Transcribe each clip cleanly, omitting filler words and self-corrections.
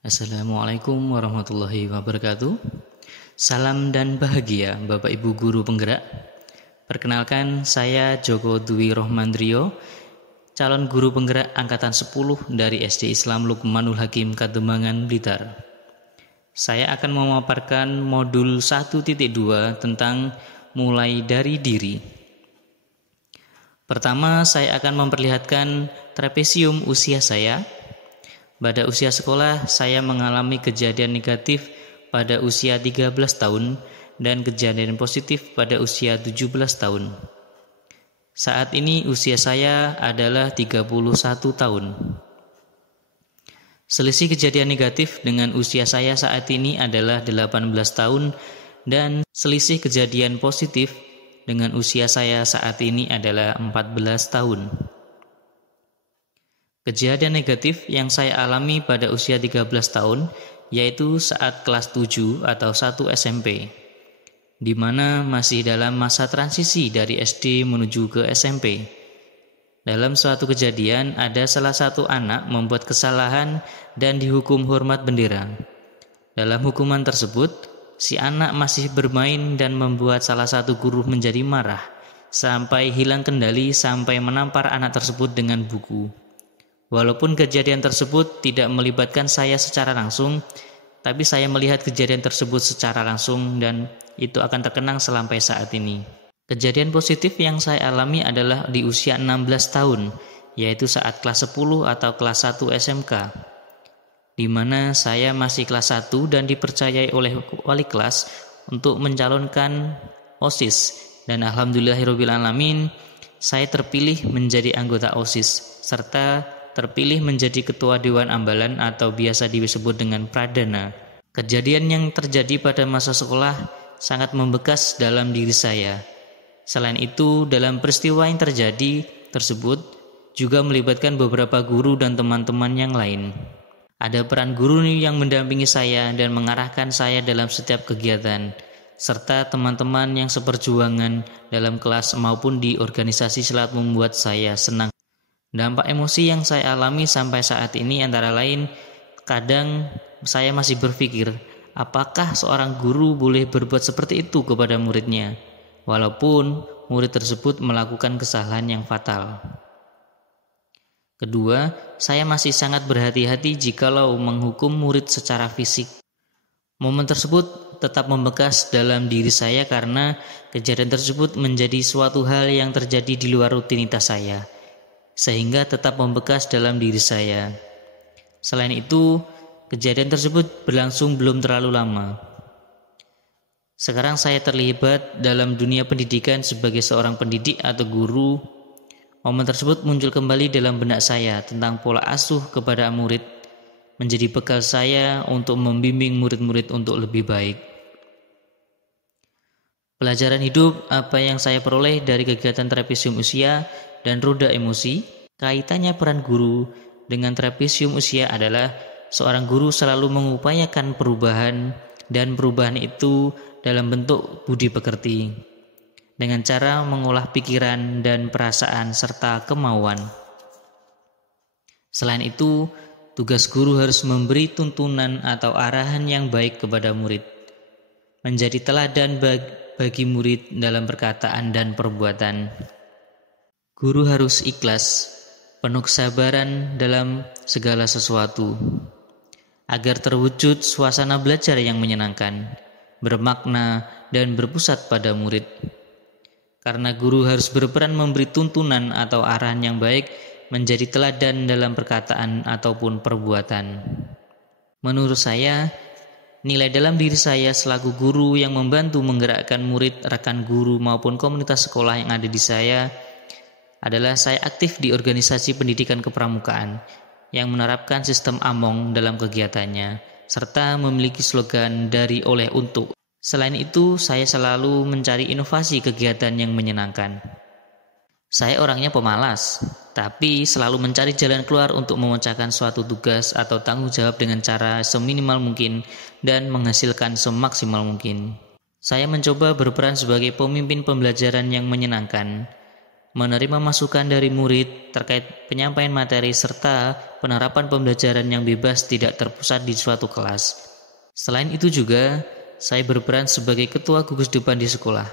Assalamualaikum warahmatullahi wabarakatuh. Salam dan bahagia Bapak Ibu Guru Penggerak. Perkenalkan, saya Joko Dwi Rohmandrio, calon guru penggerak angkatan 10 dari SD Islam Lukmanul Hakim Kademangan, Blitar. Saya akan memaparkan modul 1.2 tentang mulai dari diri. Pertama, saya akan memperlihatkan trapesium usia saya. Pada usia sekolah, saya mengalami kejadian negatif pada usia 13 tahun dan kejadian positif pada usia 17 tahun. Saat ini usia saya adalah 31 tahun. Selisih kejadian negatif dengan usia saya saat ini adalah 18 tahun dan selisih kejadian positif dengan usia saya saat ini adalah 14 tahun. Kejadian negatif yang saya alami pada usia 13 tahun yaitu saat kelas 7 atau 1 SMP, di mana masih dalam masa transisi dari SD menuju ke SMP. Dalam suatu kejadian, ada salah satu anak membuat kesalahan dan dihukum hormat bendera. Dalam hukuman tersebut, si anak masih bermain dan membuat salah satu guru menjadi marah, sampai hilang kendali sampai menampar anak tersebut dengan buku. Walaupun kejadian tersebut tidak melibatkan saya secara langsung, tapi saya melihat kejadian tersebut secara langsung dan itu akan terkenang sampai saat ini. Kejadian positif yang saya alami adalah di usia 16 tahun, yaitu saat kelas 10 atau kelas 1 SMK, di mana saya masih kelas 1 dan dipercayai oleh wali kelas untuk mencalonkan OSIS, dan alhamdulillahirrahmanirrahim saya terpilih menjadi anggota OSIS, serta terpilih menjadi ketua Dewan Ambalan atau biasa disebut dengan Pradana. Kejadian yang terjadi pada masa sekolah sangat membekas dalam diri saya. Selain itu, dalam peristiwa yang terjadi tersebut juga melibatkan beberapa guru dan teman-teman yang lain. Ada peran guru yang mendampingi saya dan mengarahkan saya dalam setiap kegiatan, serta teman-teman yang seperjuangan dalam kelas maupun di organisasi selalu membuat saya senang. Dampak emosi yang saya alami sampai saat ini antara lain, kadang saya masih berpikir, apakah seorang guru boleh berbuat seperti itu kepada muridnya, walaupun murid tersebut melakukan kesalahan yang fatal. Kedua, saya masih sangat berhati-hati jikalau menghukum murid secara fisik. Momen tersebut tetap membekas dalam diri saya karena kejadian tersebut menjadi suatu hal yang terjadi di luar rutinitas saya, sehingga tetap membekas dalam diri saya. Selain itu, kejadian tersebut berlangsung belum terlalu lama. Sekarang saya terlibat dalam dunia pendidikan sebagai seorang pendidik atau guru. Momen tersebut muncul kembali dalam benak saya tentang pola asuh kepada murid, menjadi bekal saya untuk membimbing murid-murid untuk lebih baik. Pelajaran hidup apa yang saya peroleh dari kegiatan trapesium usia dan roda emosi, kaitannya peran guru dengan trapesium usia adalah seorang guru selalu mengupayakan perubahan, dan perubahan itu dalam bentuk budi pekerti dengan cara mengolah pikiran dan perasaan serta kemauan. Selain itu, tugas guru harus memberi tuntunan atau arahan yang baik kepada murid, menjadi teladan bagi murid dalam perkataan dan perbuatan. Guru harus ikhlas, penuh kesabaran dalam segala sesuatu, agar terwujud suasana belajar yang menyenangkan, bermakna, dan berpusat pada murid. Karena guru harus berperan memberi tuntunan atau arahan yang baik, menjadi teladan dalam perkataan ataupun perbuatan. Menurut saya, nilai dalam diri saya selaku guru yang membantu menggerakkan murid, rekan guru, maupun komunitas sekolah yang ada di saya adalah saya aktif di organisasi pendidikan kepramukaan yang menerapkan sistem AMONG dalam kegiatannya, serta memiliki slogan dari oleh untuk. Selain itu, saya selalu mencari inovasi kegiatan yang menyenangkan. Saya orangnya pemalas, tapi selalu mencari jalan keluar untuk memecahkan suatu tugas atau tanggung jawab dengan cara seminimal mungkin dan menghasilkan semaksimal mungkin. Saya mencoba berperan sebagai pemimpin pembelajaran yang menyenangkan, menerima masukan dari murid terkait penyampaian materi serta penerapan pembelajaran yang bebas tidak terpusat di suatu kelas. Selain itu juga, saya berperan sebagai ketua gugus depan di sekolah.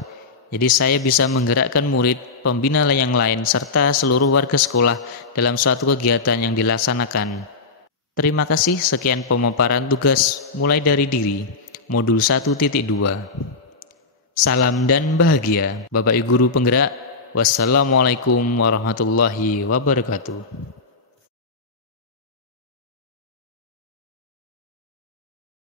Jadi saya bisa menggerakkan murid, pembina yang lain, serta seluruh warga sekolah dalam suatu kegiatan yang dilaksanakan. Terima kasih, sekian pemaparan tugas mulai dari diri, modul 1.2. Salam dan bahagia, Bapak Ibu Guru Penggerak. Wassalamualaikum warahmatullahi wabarakatuh.